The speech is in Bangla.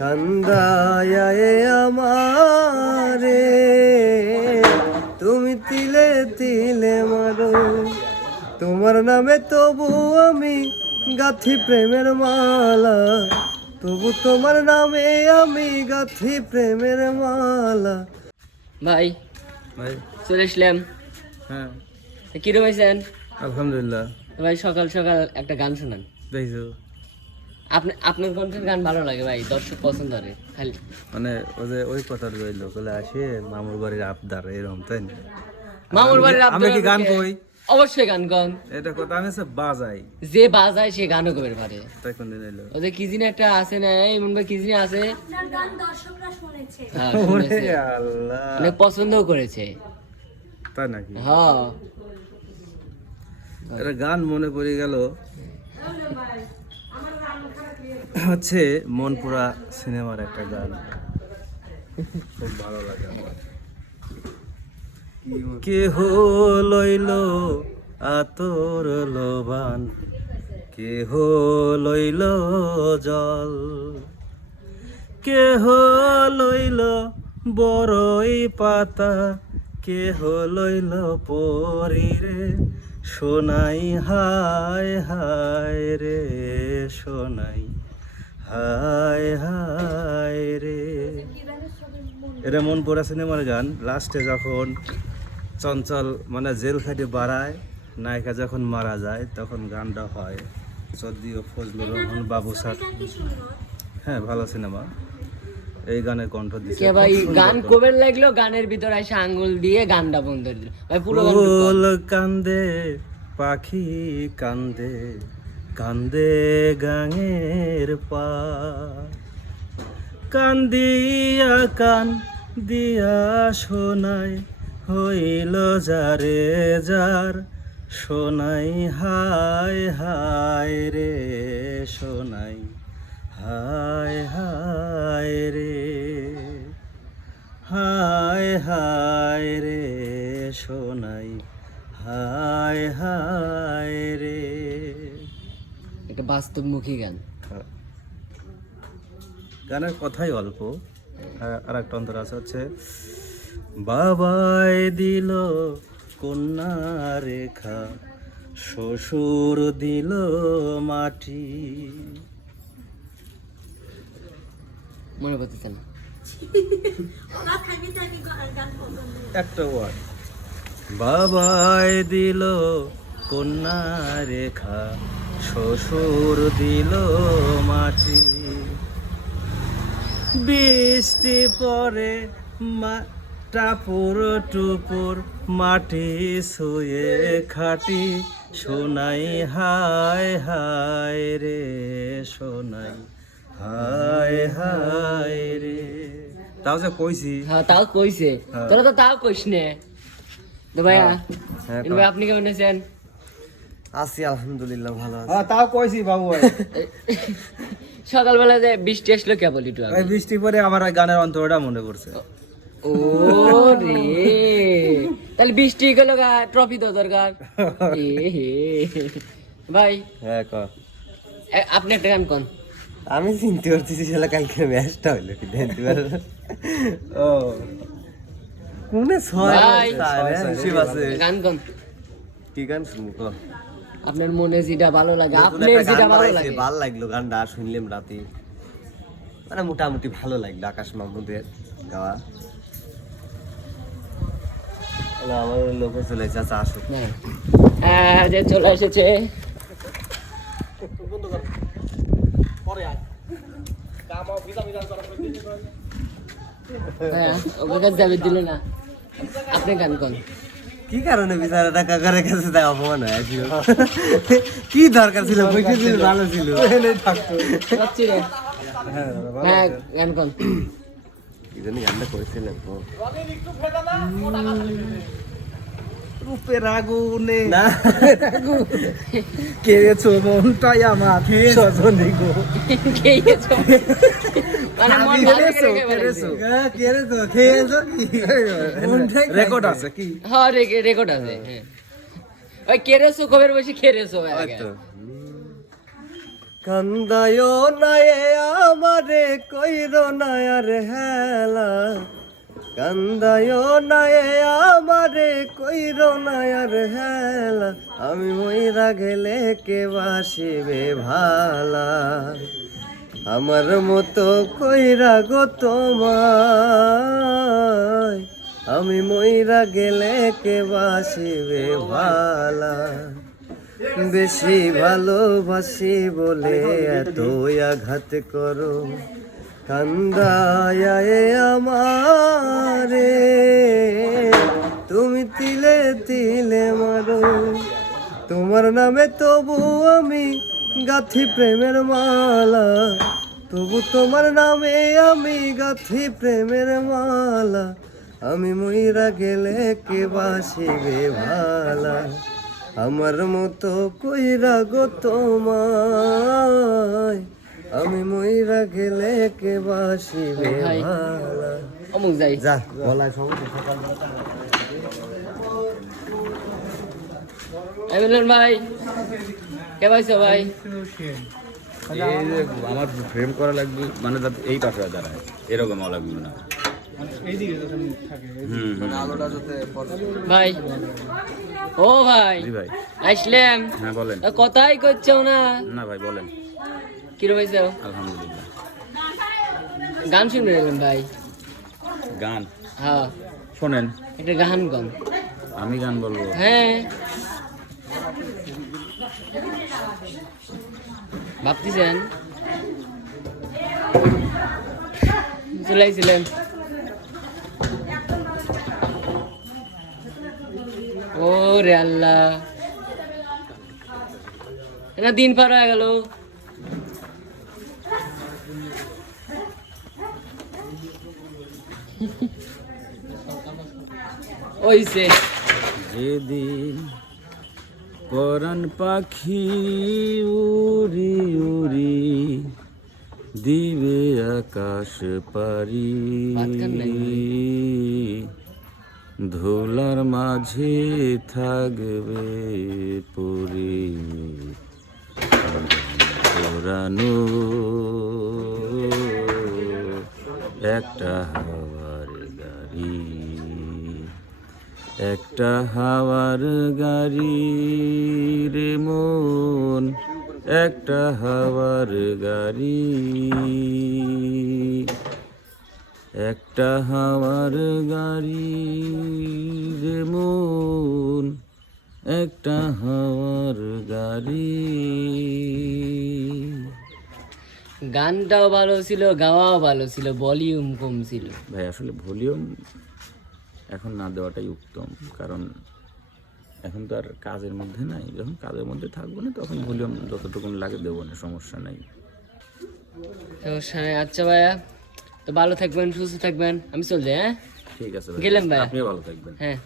কান্দায় আমারে তুমি তিলে তিলে মারো, তোমার নামে তবু আমি গাথি প্রেমের মালা, তবু তোমার নামে আমি গাথি প্রেমের মালা। ভাই ভাই চলে আসলাম। হ্যাঁ কিরম আছেন? আলহামদুলিল্লাহ। ভাই সকাল সকাল একটা গান শোনান। দেখছো আপনার কণ্ঠের গান ভালো লাগে ভাই, দর্শক পছন্দ করে খালি। মানে ওই কথার রইলো বলে আসে মামুর বাড়ির আবদার এরকম, তাই না? মামুর বাড়ির আমি কি গান কই? অবশ্যই গান গান। এটা কথা আমি বাজাই, যে বাজায় সে গানও কবে পারে। তাই কোন দিন এলো ওদের কি জিনিস একটা আছে না, এমন ভাই কি জিনিস আছে, আপনার গান দর্শকরা শুনেছে। হ্যাঁ, ওরে শুনেছে। আল্লাহ, অনেক পছন্দও করেছে। তাই নাকি? হ্যাঁ এটা গান মনে পড়ে গেল, হচ্ছে মনপুরা সিনেমার একটা গান, খুব ভালো লাগে আমার। কেহ লইল আতর লোবান, কেহ লইল জল, কেহ লইল বড়ই পাতা, কেহ লইল পরিরে সোনাই হায় হায় রে, সোনাই হায় হায় রে। এটা মনপুরা সিনেমার গান। লাস্টে যখন চঞ্চল মানে জেল খাটে বাড়ায়, নায়িকা যখন মারা যায় তখন গানটা হয়, যদিও ফজলুর রহমান বাবু স্যার। হ্যাঁ ভালো সিনেমা, এই গানের কণ্ঠ দিয়েছে। কে ভাই গান কবে লাগলো, গানের ভিতর এসে আঙ্গুল দিয়ে গানটা বন্ধ করে দিল ভাই। পুরো গান ফুল কান্দে পাখি কান্দে, কান্দে গাঙের পা, কান্দিয়া কান দিয়া শোনাই হইল যারে যার, শোনাই হায় হায় রে, শোনাই হায় হায় রে, হায় হায় রে, শোনাই হায় হায় রে। একটা বাস্তবমুখী গান। গানের কথাই অল্প, আর একটা অন্তর আছে, হচ্ছে বাবাই দিল কন্যা রেখা, শ্বশুর দিল মাটি। মনে পড়তেছে না একটা ওয়ার্ড, বাবাই দিল কন্যা রেখা, শ্বশুর দিল মাটি, বৃষ্টি পরে টাপুর টুপুর মাটি শুয়ে খাটি, সোনাই হায় হায় রে, সোনাই হায় হায় রে। তাও যে কইছি। হ্যাঁ তাও কইছে, তোরা তো তাও কইস নে তো ভাইয়া। ভাই আপনি কেমন আছেন? আছি আলহামদুলিল্লাহ, ভালো আছি। হ্যাঁ তাও কইছি বাবু। সকালবেলা যে বৃষ্টি আসলো কে বলি একটু ওই বৃষ্টি পরে আমার ওই গানের অন্তরটা মনে পড়ছে। ও রে, তাহলে বৃষ্টি গেল গা, ট্রফি তো দরকার। এ হে ভাই, হ্যাঁ ক, আপনি একটা গান কোন। আমি চিনতে পারতেছি শালা কালকে ম্যাচটা হইলো কি দেখতে পারো। ও কোনে ছয় ভাই, হিসেব আছে। গান কোন, কি গান শুনবো ক? আপনার মনে যেটা ভালো লাগে, আপনার যেটা ভালো লাগে। ভালো লাগলো গানটা, শুনলাম রাতে, মানে মোটামুটি ভালো লাগলো। আকাশ মাহমুদের গাওয়া। আমার লোক চলে যাচ্ছে, আসুক। হ্যাঁ যে চলে এসেছে। হ্যাঁ ওকে কাছে যাবে দিল না। আপনি গান কোন। কি কারণে বিচারাটা কাকারের কাছে তাই অপমান হয়? কি দরকার ছিল? বসে ছিল, ভালো ছিল। যাচ্ছি রে। হ্যাঁ গান কোন। কি জানি গানটা করেছিলেন তো, রূপের আগুনে না কেড়েছো মনটাই আমার, সজনী গো খেয়েছো মানে মন ভালো করে কেড়েছো, খেয়েছো কি? রেকর্ড আছে কি? হ্যাঁ রেকর্ড আছে। হ্যাঁ ওই কেরেছো কবের বসে খেরেছো হয়তো কান্দায় নায়ে আমারে কইর নায়ার হেলা, কান্দায় নায়ে আমারে কইর নায়ার হেলা, আমি মইরা গেলে কে বাসিবে ভালা, আমার মতো কইরা গো তোমায়, আমি মইরা গেলে কে বাসিবে ভালা, বেশি ভালোবাসি বলে এতই আঘাত করো, কান্দায় আমারে তুমি তিলে তিলে মারো, তোমার নামে তবু আমি গাথি প্রেমের মালা, তবু তোমার নামে আমি গাথি প্রেমের মালা, আমি মইরা গেলে কে বাসিবে ভালা, আমার মতো কইরা গো তোমায়, আমি মইরা গেলে কে বাসিবে ভাই। ভালা। অমুক যাই যা গলায় সমস্যা সকালবেলা মিলন ভাই কে পাইছো ভাই? এই যে আমার ফ্রেম করা লাগবে মানে যাতে এই পাশে দাঁড়ায় এরকম লাগবে না। ভাই ও ভাই জি ভাই। আসলাম। হ্যাঁ বলেন। কথাই করছো না, না ভাই বলেন। কিরম হয়েছে? আলহামদুলিল্লাহ। গান শুনবে এলাম ভাই। গান হ্যাঁ শোনেন। একটা গান গান। আমি গান বলবো? হ্যাঁ ভাবতেছেন চলাইছিলেন। ও রে আল্লাহ, এটা দিন পার হয়ে গেল। ওইছে যেদিন পরাণ পাখি উড়ি উড়ি দিবে আকাশ পারি, ভাত খান নাই? ধুলার মাঝে থাকবে পরি পুরানো একটা হাওয়ার গাড়ি, একটা হাওয়ার গাড়ি রে মন, একটা হাওয়ার গাড়ি, একটা হাওয়ার গাড়ি রে মন, একটা হাওয়ার গাড়ি। গানটাও ভালো ছিল, গাওয়াও ভালো ছিল, ভলিউম কম ছিল। ভাই আসলে ভলিউম এখন না দেওয়াটাই উত্তম, কারণ এখন তো আর কাজের মধ্যে নাই, যখন কাজের মধ্যে থাকবো না তখন ভলিউম যতটুকু লাগে দেবো না, সমস্যা নাই। সমস্যা নেই। আচ্ছা ভাইয়া, তো ভালো থাকবেন, সুস্থ থাকবেন, আমি চল যাই। হ্যাঁ ঠিক আছে ভাই, গেলাম ভাই। আপনিও ভালো থাকবেন। হ্যাঁ।